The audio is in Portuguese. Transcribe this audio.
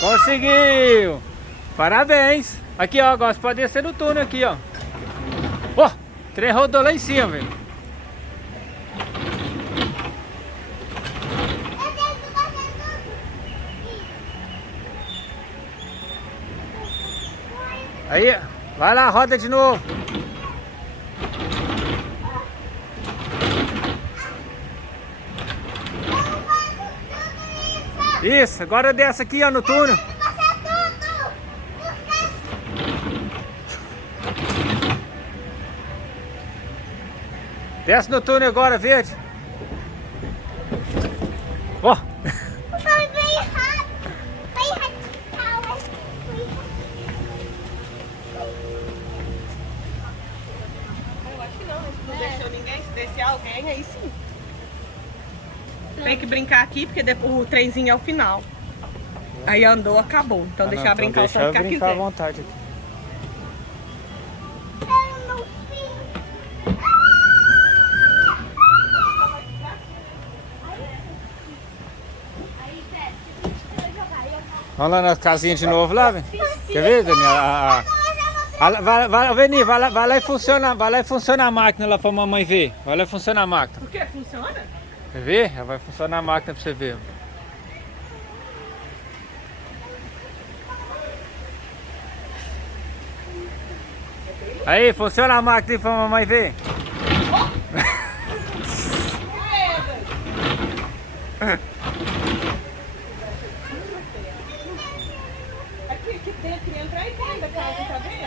Conseguiu! Parabéns! Aqui, ó, agora você pode descer no túnel aqui, ó. Ó, trem rodou lá em cima, velho. Aí, vai lá, roda de novo. Isso, agora desce aqui, ó, no túnel. Desce no túnel agora, verde. Ó. Foi bem rápido. Bem radical. Eu acho que não. Se não desceu ninguém, se descer alguém, aí sim. Tem que brincar aqui, porque depois o trenzinho é o final. Aí andou, acabou. Então deixar não, brincar o deixa tanto que ela brincar à quiser. vontade aqui. Vamos lá na casinha de novo lá, velho. Quer ver, Daniela? Vai, Veni, vai lá e funciona a máquina lá pra mamãe ver. Vai lá e funciona a máquina. Por que? Funciona? Quer ver? Ela vai funcionar a máquina pra você ver. Aí, funciona a máquina aí pra mamãe ver. Aqui dentro, queria entrar aí dentro da casa, tá vendo?